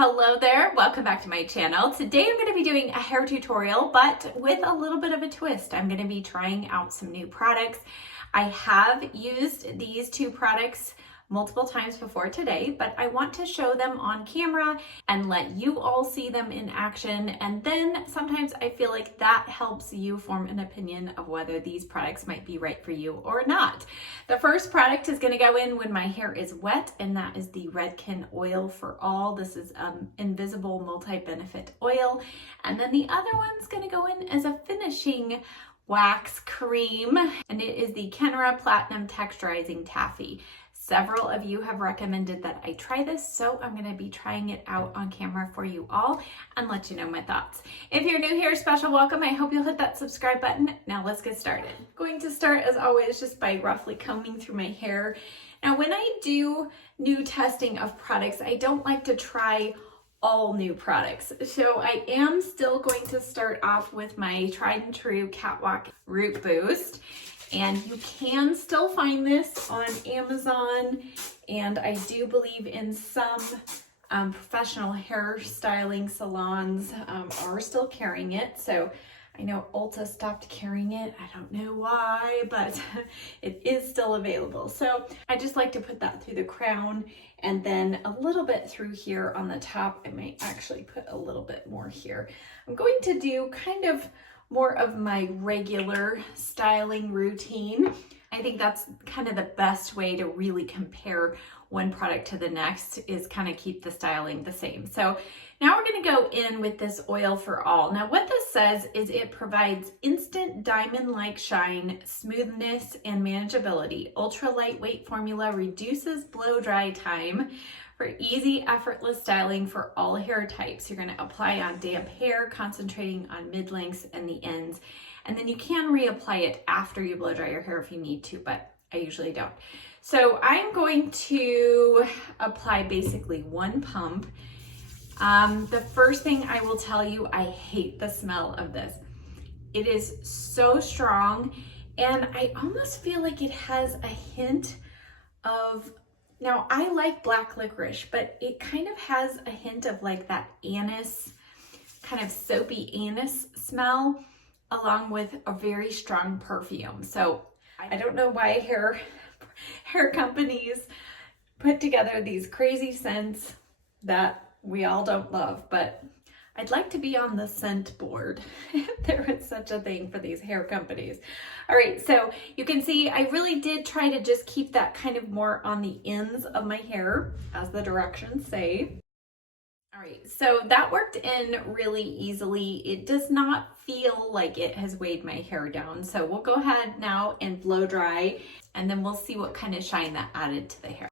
Hello there, welcome back to my channel. Today I'm going to be doing a hair tutorial, but with a little bit of a twist. I'm going to be trying out some new products. I have used these two products multiple times before today, but I want to show them on camera and let you all see them in action. And then sometimes I feel like that helps you form an opinion of whether these products might be right for you or not. The first product is going to go in when my hair is wet, and that is the RAKUTEN Oil for All. This is invisible multi-benefit oil. And then the other one's going to go in as a finishing wax cream, and it is the Kenra Platinum Texturizing Taffy. Several of you have recommended that I try this, so I'm going to be trying it out on camera for you all and let you know my thoughts. If you're new here, special welcome. I hope you'll hit that subscribe button. Now let's get started. I'm going to start, as always, just by roughly combing through my hair. Now, when I do new testing of products, I don't like to try all new products. So I am still going to start off with my tried and true Catwalk Root Boost. And you can still find this on Amazon, and I do believe in some professional hairstyling salons are still carrying it. So I know Ulta stopped carrying it. I don't know why, but it is still available. So I just like to put that through the crown and then a little bit through here on the top. I might actually put a little bit more here. I'm going to do kind of more of my regular styling routine. I think that's kind of the best way to really compare one product to the next, is kind of keep the styling the same. So now we're going to go in with this oil for all. Now what this says is it provides instant diamond-like shine, smoothness, and manageability. Ultra lightweight formula reduces blow dry time for easy, effortless styling for all hair types. You're going to apply on damp hair, concentrating on mid-lengths and the ends. And then you can reapply it after you blow dry your hair if you need to, but I usually don't. So I'm going to apply basically one pump. The first thing I will tell you, I hate the smell of this. It is so strong, and I almost feel like it has a hint of, now I like black licorice, but it kind of has a hint of like that anise, kind of soapy anise smell, along with a very strong perfume. So I don't know why hair companies put together these crazy scents that we all don't love, but I'd like to be on the scent board if there is such a thing for these hair companies. All right, so you can see I really did try to just keep that kind of more on the ends of my hair, as the directions say. All right, so that worked in really easily. It does not feel like it has weighed my hair down. So we'll go ahead now and blow dry, and then we'll see what kind of shine that added to the hair.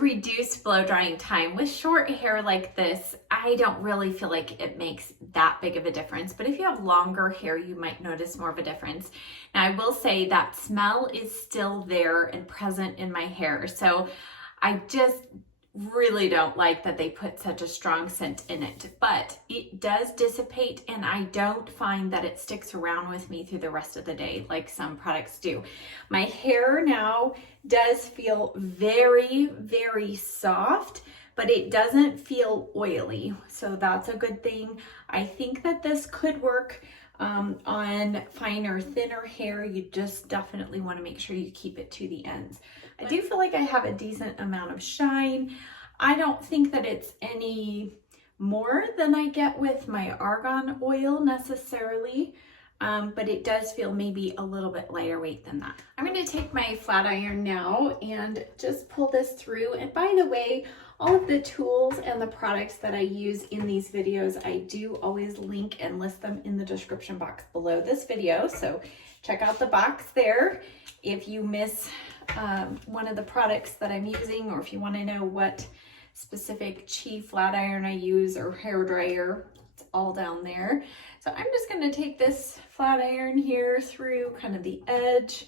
Reduced blow drying time with short hair like this, I don't really feel like it makes that big of a difference, but if you have longer hair, you might notice more of a difference. Now I will say that smell is still there and present in my hair, so I just really don't like that they put such a strong scent in it, but it does dissipate, and I don't find that it sticks around with me through the rest of the day like some products do. My hair now does feel very, very soft, but it doesn't feel oily, so that's a good thing. I think that this could work on finer, thinner hair. You just definitely want to make sure you keep it to the ends. I do feel like I have a decent amount of shine. I don't think that it's any more than I get with my argan oil necessarily, but it does feel maybe a little bit lighter weight than that. I'm going to take my flat iron now and just pull this through. And by the way, all of the tools and the products that I use in these videos, I do always link and list them in the description box below this video. So check out the box there if you miss one of the products that I'm using, or if you want to know what specific Chi flat iron I use or hair dryer, it's all down there. So I'm just going to take this flat iron here through kind of the edge,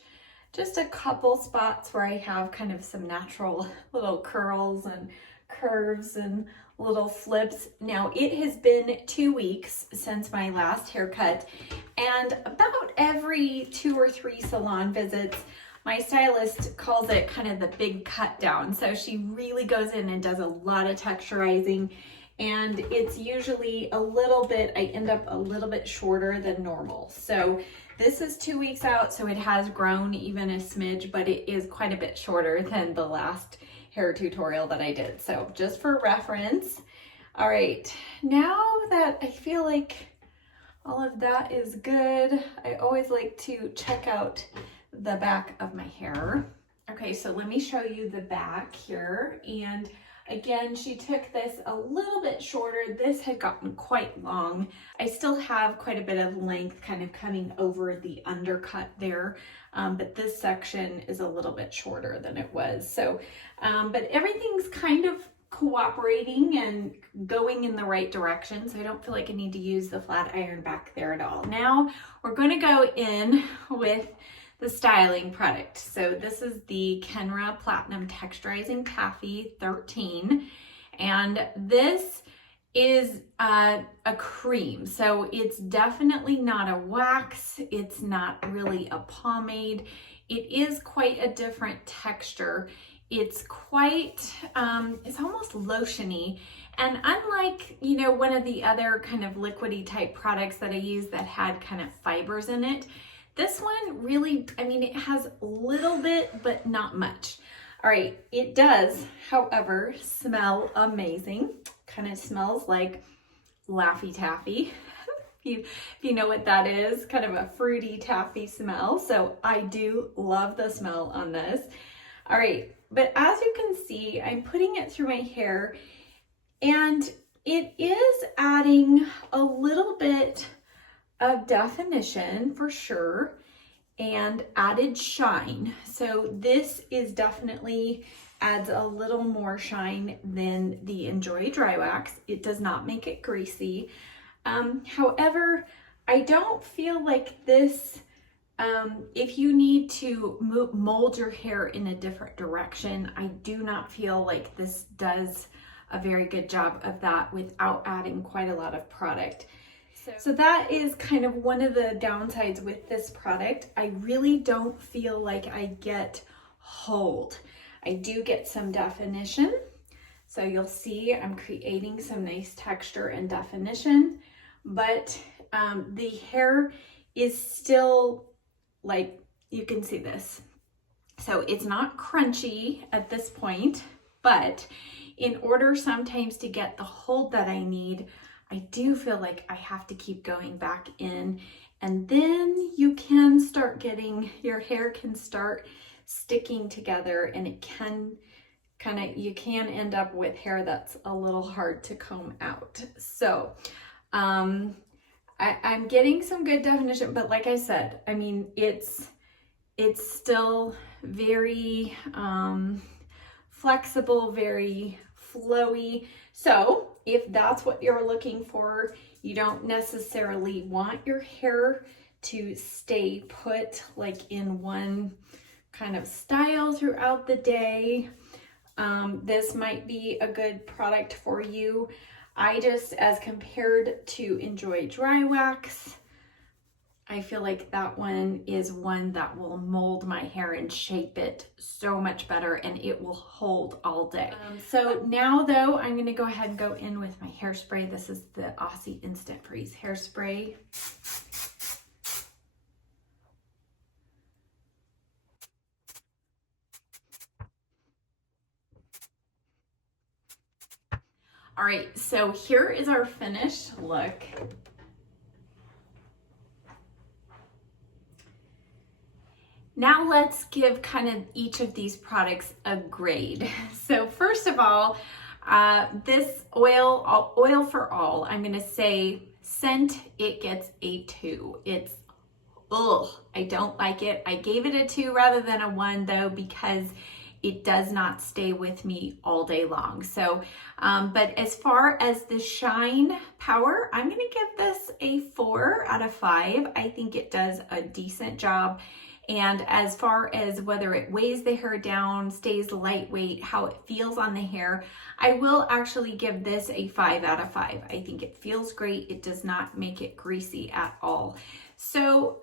just a couple spots where I have kind of some natural little curls and curves and little flips. Now it has been 2 weeks since my last haircut, and about every 2 or 3 salon visits, my stylist calls it kind of the big cut down. So she really goes in and does a lot of texturizing, and it's usually a little bit, I end up a little bit shorter than normal. So this is 2 weeks out, so it has grown even a smidge, but it is quite a bit shorter than the last hair tutorial that I did. So just for reference. All right, now that I feel like all of that is good, I always like to check out the back of my hair. Okay, so let me show you the back here. And again, she took this a little bit shorter. This had gotten quite long. I still have quite a bit of length kind of coming over the undercut there, but this section is a little bit shorter than it was. So, but everything's kind of cooperating and going in the right direction, so I don't feel like I need to use the flat iron back there at all. Now we're going to go in with the styling product. So this is the Kenra Platinum Texturizing Taffy 13, and this is a cream. So it's definitely not a wax. It's not really a pomade. It is quite a different texture. It's quite, it's almost lotiony. And unlike, you know, one of the other kind of liquidy type products that I use that had kind of fibers in it, this one really, I mean, it has a little bit, but not much. All right, it does, however, smell amazing. Kind of smells like Laffy Taffy. If you know what that is, kind of a fruity taffy smell. So I do love the smell on this. All right, but as you can see, I'm putting it through my hair, and it is adding a little bit of definition for sure and added shine. So this is definitely adds a little more shine than the Enjoy Dry Wax. It does not make it greasy. However, I don't feel like this, if you need to mold your hair in a different direction, I do not feel like this does a very good job of that without adding quite a lot of product. So that is kind of one of the downsides with this product. I really don't feel like I get hold. I do get some definition. So you'll see I'm creating some nice texture and definition, but the hair is still, like, you can see this. So it's not crunchy at this point, but in order sometimes to get the hold that I need, I do feel like I have to keep going back in, and then you can start getting, your hair can start sticking together, and it can kind of, you can end up with hair that's a little hard to comb out. So I'm getting some good definition, but like I said, I mean, it's still very flexible, very flowy. So if that's what you're looking for, you don't necessarily want your hair to stay put like in one kind of style throughout the day, this might be a good product for you. I just, as compared to Enjoy Dry Wax, I feel like that one is one that will mold my hair and shape it so much better, and it will hold all day. So now though, I'm gonna go ahead and go in with my hairspray. This is the Aussie Instant Freeze hairspray. All right, so here is our finished look. Now let's give kind of each of these products a grade. So first of all, this oil for all, I'm gonna say scent, it gets a 2. It's, I don't like it. I gave it a 2 rather than a 1 though, because it does not stay with me all day long. So, but as far as the shine power, I'm gonna give this a 4 out of 5. I think it does a decent job. And as far as whether it weighs the hair down, stays lightweight, how it feels on the hair, I will actually give this a 5 out of 5. I think it feels great. It does not make it greasy at all. So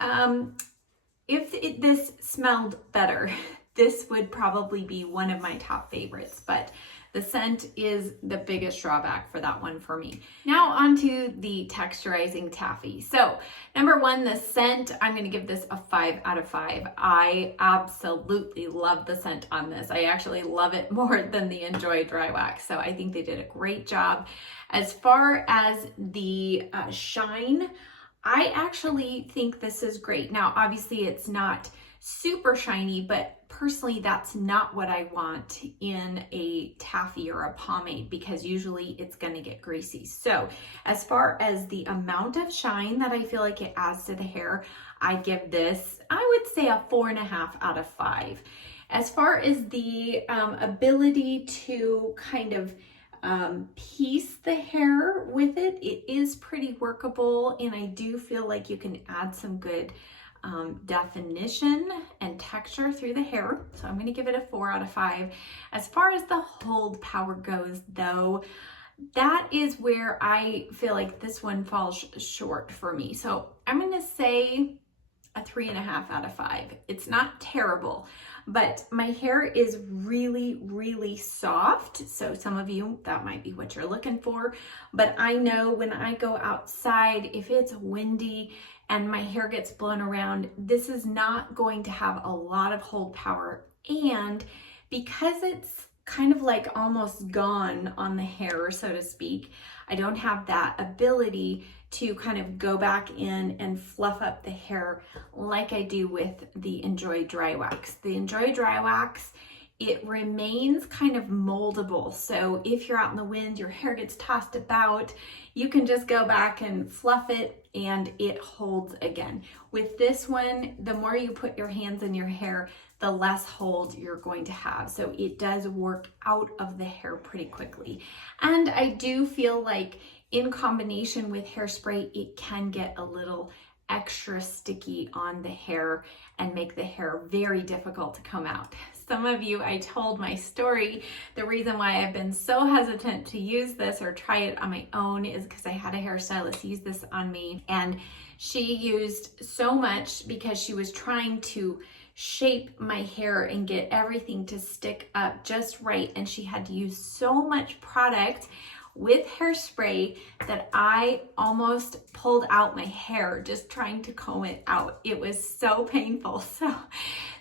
if this smelled better, this would probably be one of my top favorites, but the scent is the biggest drawback for that one for me. Now onto the texturizing taffy. So number 1, the scent, I'm gonna give this a 5 out of 5. I absolutely love the scent on this. I actually love it more than the Enjoy Dry Wax. So I think they did a great job. As far as the shine, I actually think this is great. Now, obviously it's not super shiny, but personally that's not what I want in a taffy or a pomade, because usually it's going to get greasy. So as far as the amount of shine that I feel like it adds to the hair, I give this, I would say, a 4.5 out of 5. As far as the ability to kind of piece the hair with it, it is pretty workable, and I do feel like you can add some good definition and texture through the hair. So I'm going to give it a 4 out of 5. As far as the hold power goes though, that is where I feel like this one falls short for me. So I'm going to say a 3.5 out of 5. It's not terrible, but my hair is really, really soft. So some of you, that might be what you're looking for. But I know when I go outside, if it's windy and my hair gets blown around, this is not going to have a lot of hold power. And because it's kind of like almost gone on the hair, so to speak, I don't have that ability to kind of go back in and fluff up the hair like I do with the Enjoy Dry Wax. The Enjoy Dry Wax, it remains kind of moldable. So if you're out in the wind, your hair gets tossed about, you can just go back and fluff it and it holds again. With this one, the more you put your hands in your hair, the less hold you're going to have. So it does work out of the hair pretty quickly. And I do feel like in combination with hairspray, it can get a little extra sticky on the hair and make the hair very difficult to comb out. Some of you, I told my story, the reason why I've been so hesitant to use this or try it on my own is because I had a hairstylist use this on me, and she used so much because she was trying to shape my hair and get everything to stick up just right, and she had to use so much product with hairspray that I almost pulled out my hair just trying to comb it out. It was so painful.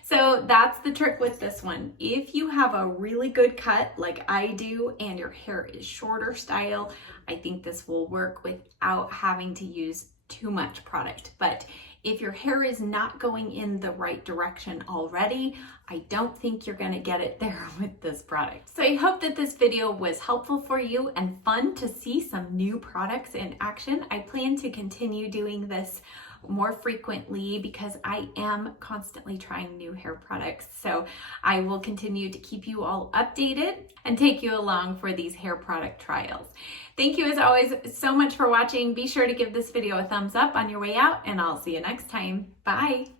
So that's the trick with this one. If you have a really good cut like I do and your hair is shorter style, I think this will work without having to use too much product. But if your hair is not going in the right direction already, I don't think you're gonna get it there with this product. So I hope that this video was helpful for you and fun to see some new products in action. I plan to continue doing this more frequently because I am constantly trying new hair products. So I will continue to keep you all updated and take you along for these hair product trials. Thank you as always so much for watching. Be sure to give this video a thumbs up on your way out, and I'll see you next time. Bye.